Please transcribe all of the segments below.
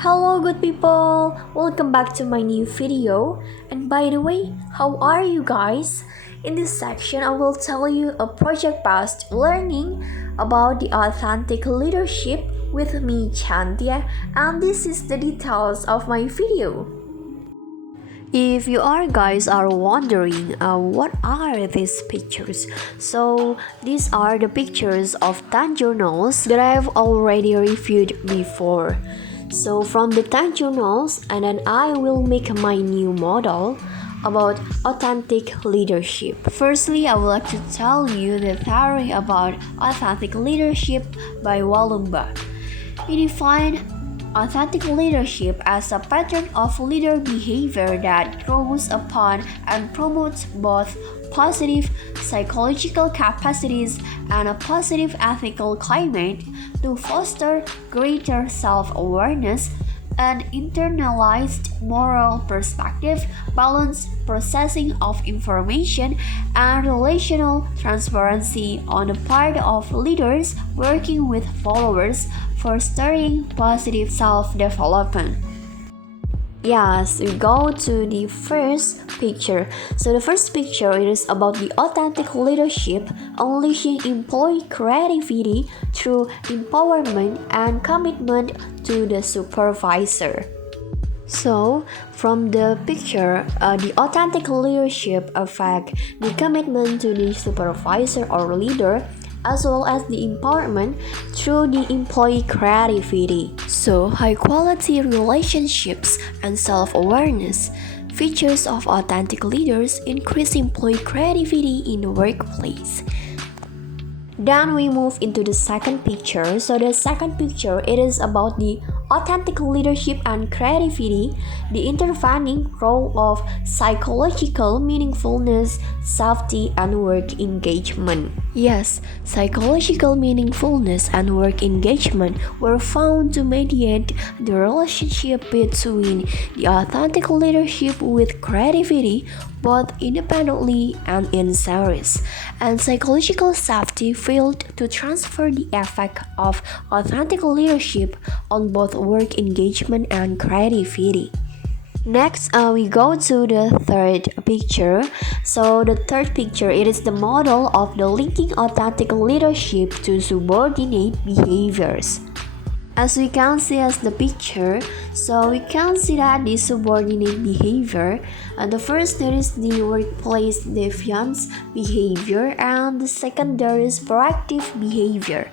Hello good people, welcome back to my new video. And by the way, how are you guys? In this section, I will tell you a project-based learning about the authentic leadership with me, Chantia, and this is the details of my video. If you guys are wondering what are these pictures, so these are the pictures of 10 journals that I have already reviewed before. So from the 10 journals, and then I will make my new model about authentic leadership. Firstly, I would like to tell you the theory about authentic leadership by Wallenbach. He defined authentic leadership as a pattern of leader behavior that draws upon and promotes both positive psychological capacities and a positive ethical climate to foster greater self-awareness, an internalized moral perspective, balanced processing of information, and relational transparency on the part of leaders working with followers, fostering positive self-development. Yes, we go to the first picture. So the first picture is about the authentic leadership, unleashing employee creativity through empowerment and commitment to the supervisor. So, from the picture, the authentic leadership affect the commitment to the supervisor or leader, as well as the empowerment through the employee creativity. So, high-quality relationships and self-awareness. Features of authentic leaders increase employee creativity in the workplace. Then we move into the second picture. So the second picture, it is about the authentic leadership and creativity, the intervening role of psychological meaningfulness, safety, and work engagement. Yes, psychological meaningfulness and work engagement were found to mediate the relationship between the authentic leadership with creativity, both independently and in series, and psychological safety failed to transfer the effect of authentic leadership on both work engagement and creativity. Next, we go to the third picture. So the third picture, it is the model of the linking authentic leadership to subordinate behaviors. As we can see as the picture, so we can see that the subordinate behavior, the first there is the workplace defiance behavior, and the second there is proactive behavior.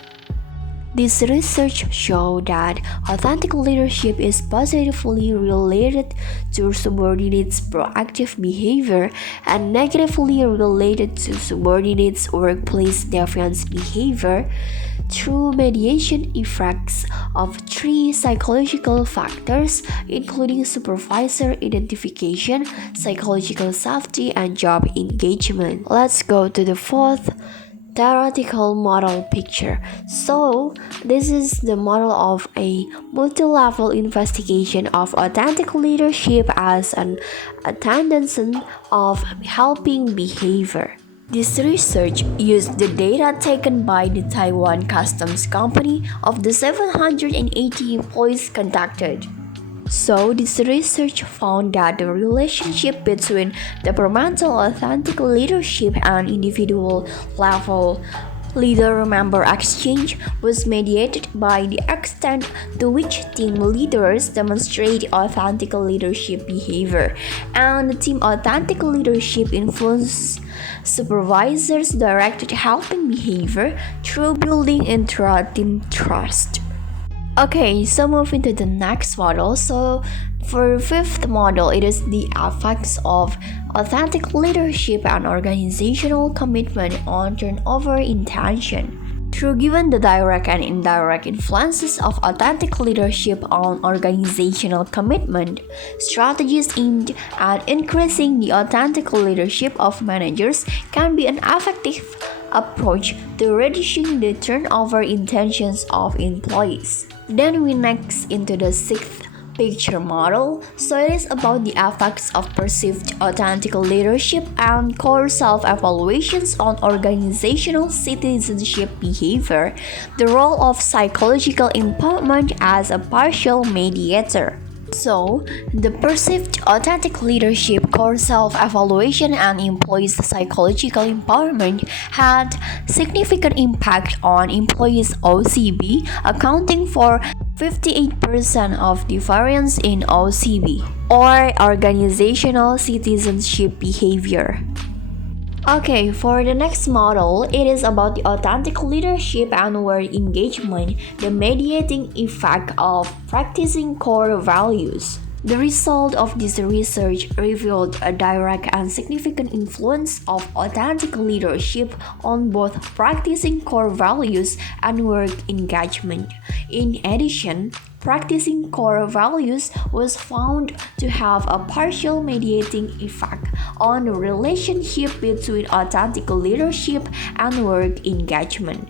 This research showed that authentic leadership is positively related to subordinates' proactive behavior and negatively related to subordinates' workplace defiance behavior through mediation effects of 3 psychological factors, including supervisor identification, psychological safety, and job engagement. Let's go to the fourth theoretical model picture. So, this is the model of a multi-level investigation of authentic leadership as an tendency of helping behavior. This research used the data taken by the Taiwan Customs Company of the 780 employees conducted. So, this research found that the relationship between temperamental authentic leadership and individual level leader-member exchange was mediated by the extent to which team leaders demonstrate authentic leadership behavior, and the team authentic leadership influences supervisors' directed helping behavior through building intra-team trust. Okay, so moving to the next model. So for the fifth model, it is the effects of authentic leadership and organizational commitment on turnover intention. Through given the direct and indirect influences of authentic leadership on organizational commitment, strategies aimed at increasing the authentic leadership of managers can be an effective approach to reducing the turnover intentions of employees. Then we next into the sixth picture model. So it is about the effects of perceived authentic leadership and core self-evaluations on organizational citizenship behavior, the role of psychological empowerment as a partial mediator. So, the perceived authentic leadership, core self-evaluation, and employees' psychological empowerment had significant impact on employees' OCB, accounting for 58% of the variance in OCB, or organizational citizenship behavior. Okay, for the next model, it is about the authentic leadership and work engagement, the mediating effect of practicing core values. The result of this research revealed a direct and significant influence of authentic leadership on both practicing core values and work engagement. In addition, practicing core values was found to have a partial mediating effect on the relationship between authentic leadership and work engagement.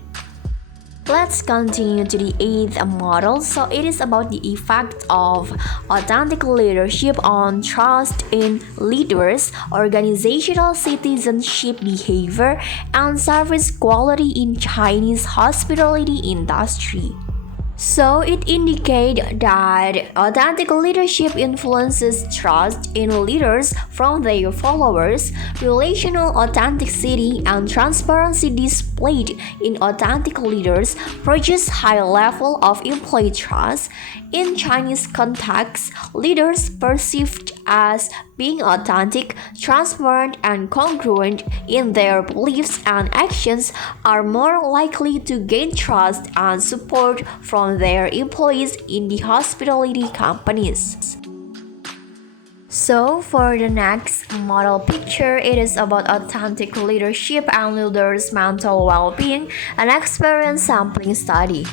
Let's continue to the 8th model. So it is about the effect of authentic leadership on trust in leaders, organizational citizenship behavior, and service quality in Chinese hospitality industry. So it indicates that authentic leadership influences trust in leaders from their followers. Relational authenticity and transparency displayed in authentic leaders produce high level of employee trust. In Chinese context, leaders perceived as being authentic, transparent, and congruent in their beliefs and actions are more likely to gain trust and support from their employees in the hospitality companies. So for the next model picture, it is about authentic leadership and leaders' mental well-being, an experience sampling study.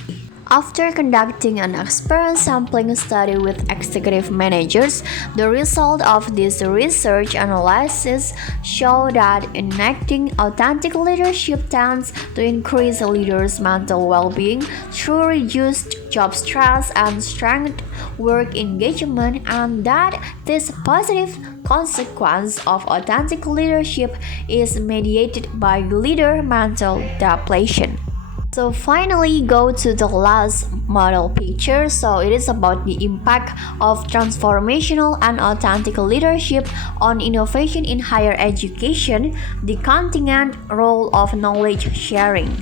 After conducting an experience sampling study with executive managers, the result of this research analysis showed that enacting authentic leadership tends to increase leaders' mental well-being through reduced job stress and strengthened work engagement, and that this positive consequence of authentic leadership is mediated by leader mental depletion. So finally, go to the last model picture. So it is about the impact of transformational and authentic leadership on innovation in higher education, the contingent role of knowledge sharing.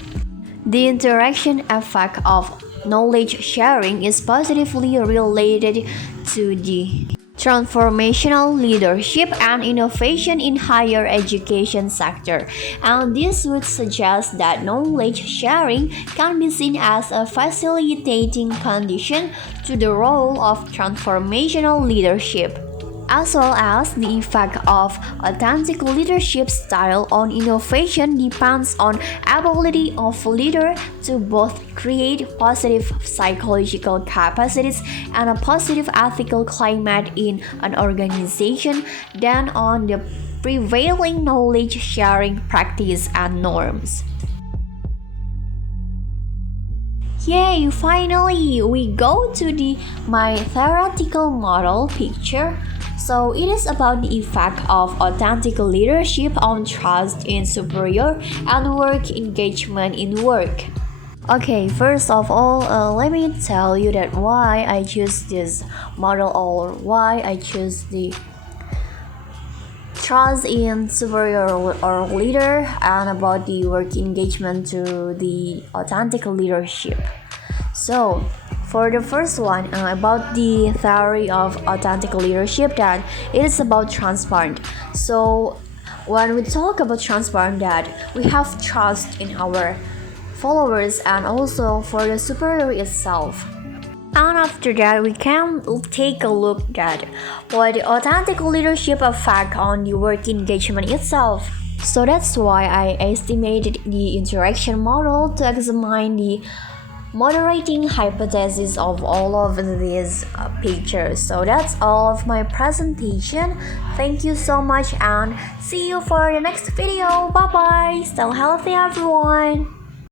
The interaction effect of knowledge sharing is positively related to the transformational leadership and innovation in higher education sector, and this would suggest that knowledge sharing can be seen as a facilitating condition to the role of transformational leadership, as well as the effect of authentic leadership style on innovation depends on ability of leader to both create positive psychological capacities and a positive ethical climate in an organization than on the prevailing knowledge sharing practice and norms. Yay! Finally, we go to my theoretical model picture. So it is about the effect of authentic leadership on trust in superior and work engagement in work. Okay, first of all, let me tell you that why I choose this model or why I choose the trust in superior or leader and about the work engagement to the authentic leadership. So for the first one, about the theory of authentic leadership, that it is about transparent. So when we talk about transparent, that we have trust in our followers and also for the superior itself. And after that, we can take a look at what the authentic leadership effect on the work engagement itself. So that's why I estimated the interaction model to examine the moderating hypothesis of all of these pictures. So that's all of my presentation. Thank you so much and see you for the next video. Bye bye. Stay healthy everyone.